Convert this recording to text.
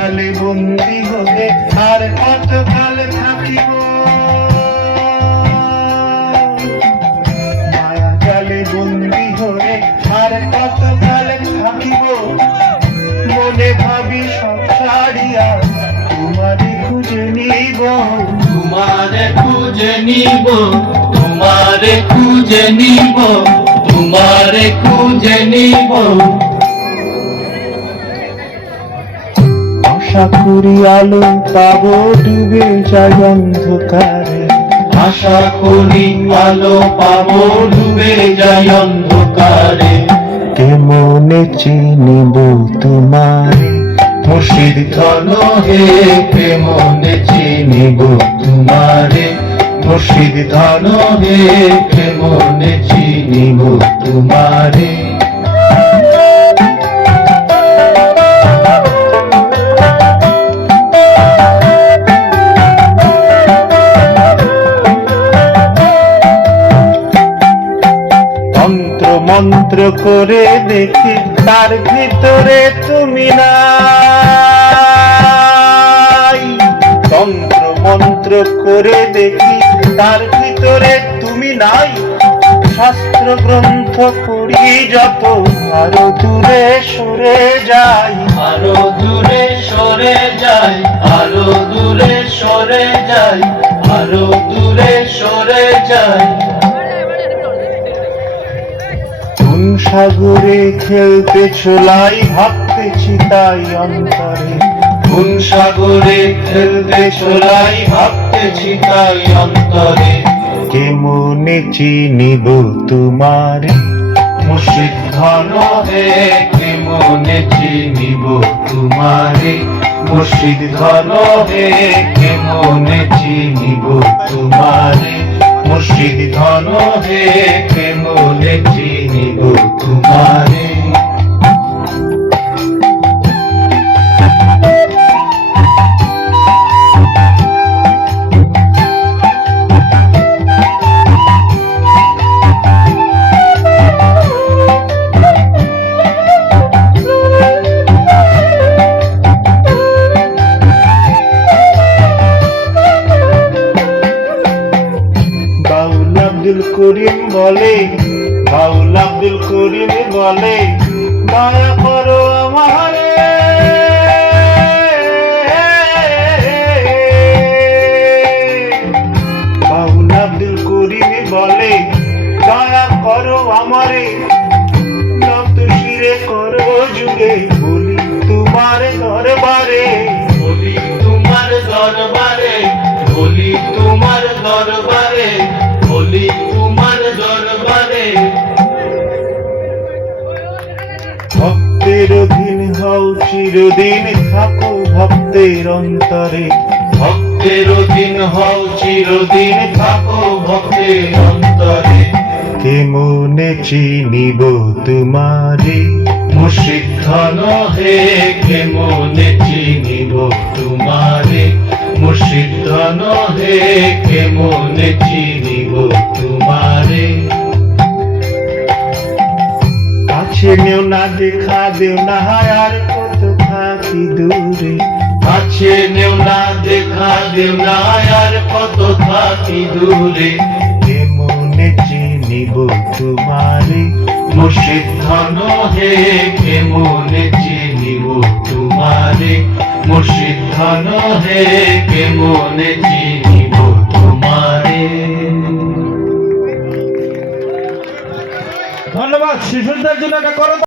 জালে বন্দি হয়ে আর কতকাল থাকিব, মায়া জালে বন্দি হয়ে আর কতকাল থাকিব। মনে ভাবি সব ছাড়িয়া তোমারে খুঁজে নিব, তোমারে খুঁজে নিব, তোমারে খুঁজে নিব, তোমারে খুঁজে নিব। আশা করি আলো পাবো ডুবে যায় অন্ধকারে, আশা করি আলো পাবো ডুবে যায় অন্ধকারে। কেমনে চিনিব তোমারে মুর্শিদ ধন হে কেমনে চিনিব তোমারে, মুর্শিদ ধন হে কেমনে চিনিব তোমারে। তন্ত্র মন্ত্র করে দেখি তার ভিতরে তুমি নাই, তন্ত্র মন্ত্র করে দেখি তার ভিতরে তুমি নাই। শাস্ত্র গ্রন্থ পড়ি যত আরো দূরে সরে যাই, আরো দূরে সরে যাই, আরো দূরে সরে যাই, আরো দূরে সরে যাই। কোন সাগরে খেলতে চলাই ভাবতেছি তাই অন্তরে, কোন সাগরে খেলতে চলাই ভাবতেছি তাই অন্তরে। কেমনে চিনিব তোমারে মুর্শিদ ধন হে কেমনে চিনিব তোমারে, মুর্শিদ ধন হে কেমনে চিনিব তোমারে, মুর্শিদ ধন হে কেমনে চিনিব তোমারে। বাউল আব্দুল করিম বলে, বাউল আব্দুল করিম বলে দয়া করো আমারে, বাউল আব্দুল করিম বলে দয়া করো আমারে। নত শিরে করো যুগে বলি তোমার দরবারে, বলি তোমার দরবারে, বলি তোমার দরবারে, বলি তোমার দরবারে। ভক্তের অধীন হও চিরদিন থাকো ভক্তের অন্তরে, ভক্তের অধীন হও চিরদিন থাকো ভক্তের অন্তরে। কেমনে চিনিব তোমারে মুর্শিদ ধন হে কেমনে চিনিব তোমারে, মুর্শিদ ধন হে কেমনে চিনিব তোমারে। কাছে নেও না দেখা দেও না আর কত থাকি দূরে, কাছে নেও না দেখা দেও না আর কত থাকি দূরে। কেমনে চিনিব তোমারে মুর্শিদ ধন হে কেমনে চিনিব তোমারে, মুর্শিদ ধন হে কেমনে চিনিব তোমারে। ধন্যবাদ। শিশুদের জন্য একটা করো।